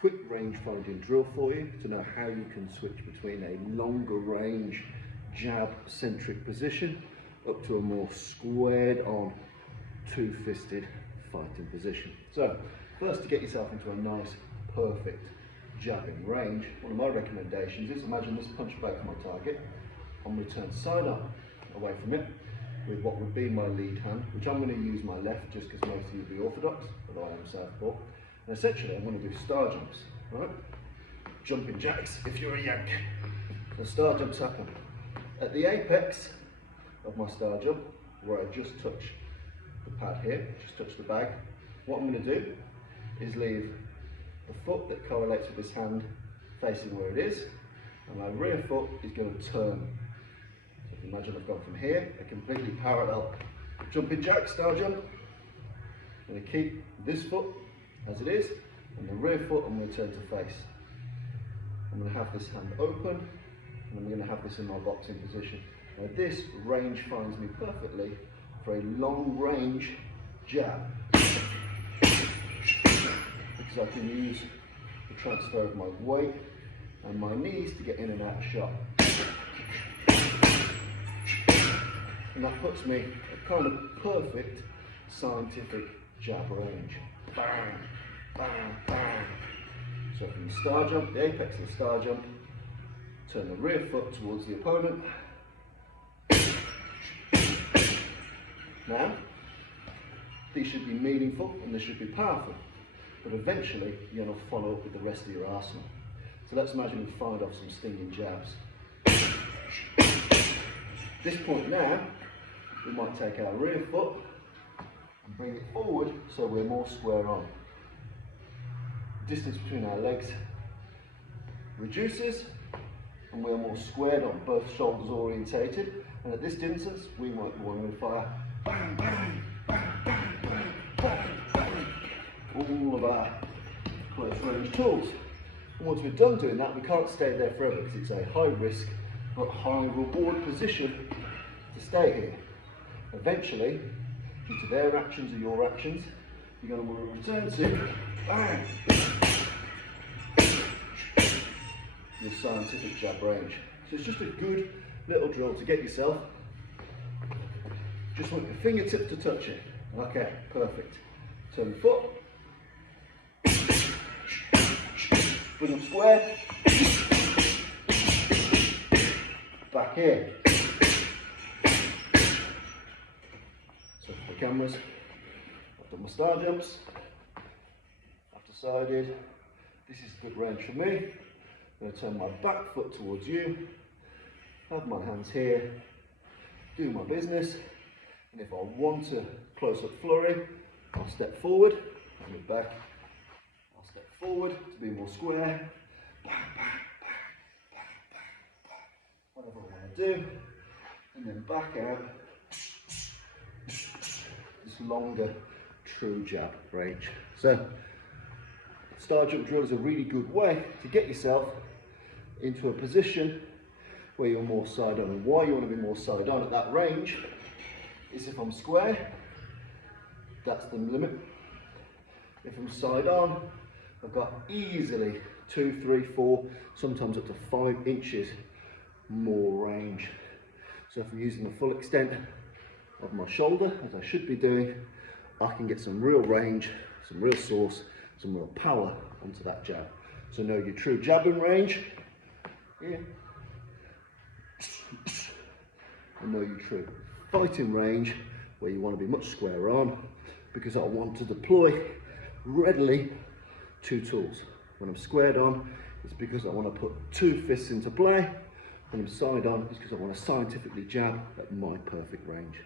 quick range finding drill for you to know how you can switch between a longer range jab centric position up to a more squared on two-fisted fighting position. So first, to get yourself into a nice perfect jabbing range, one of my recommendations is imagine this punch bag for my target. I'm going to turn side arm away from it with what would be my lead hand, which I'm going to use my left just because most of you will be orthodox, although I am southpaw. And essentially I'm going to do star jumps, right? Jumping jacks if you're a Yank. So star jumps happen at the apex of my star jump, where I just touch the pad here, just touch the bag. What I'm going to do is leave the foot that correlates with this hand facing where it is, and my rear foot is going to turn. So if you imagine I've gone from here, a completely parallel jumping jack, star jump. I'm going to keep this foot as it is, and the rear foot I'm going to turn to face. I'm going to have this hand open, and I'm going to have this in my boxing position. Now this range finds me perfectly for a long range jab, because I can use the transfer of my weight and my knees to get in and out of shot. And that puts me at kind of perfect scientific jab range. Bang, bang, bang. So from the star jump, the apex of the star jump, turn the rear foot towards the opponent. Now, these should be meaningful and they should be powerful, but eventually you're going to follow up with the rest of your arsenal. So let's imagine we fired off some stinging jabs. At this point now, we might take our rear foot and bring it forward so we're more square on. The distance between our legs reduces and we're more squared on, both shoulders orientated, and at this distance we might be wanting to fire bang, bang, bang, bang, bang, bang, bang, all of our close range tools. And once we're done doing that, we can't stay there forever because it's a high risk but high reward position to stay here. Eventually, due to their actions or your actions, you're going to want to return to bang, your scientific jab range. So it's just a good little drill to get yourself. Just want your fingertips to touch it. Okay, perfect. Turn the foot. Bring them square. Back here. So for the cameras, I've done my star jumps. I've decided this is a good range for me. I'm going to turn my back foot towards you. Have my hands here. Do my business. And if I want a close-up flurry, I'll step forward, and move back. I'll step forward to be more square. Bang, bang, bang, bang, bang, bang. Whatever I want to do. And then back out. This longer, true jab range. So, star jump drill is a really good way to get yourself into a position where you're more side on. And why you want to be more side on at that range is if I'm square, that's the limit. If I'm side on, I've got easily 2, 3, 4, sometimes up to 5 inches more range. So if I'm using the full extent of my shoulder, as I should be doing, I can get some real range, some real source, some real power onto that jab. So know your true jabbing range here, and know your true fighting range where you want to be much squarer on, because I want to deploy readily 2 tools. When I'm squared on, it's because I want to put 2 fists into play. When I'm side on, it's because I want to scientifically jab at my perfect range.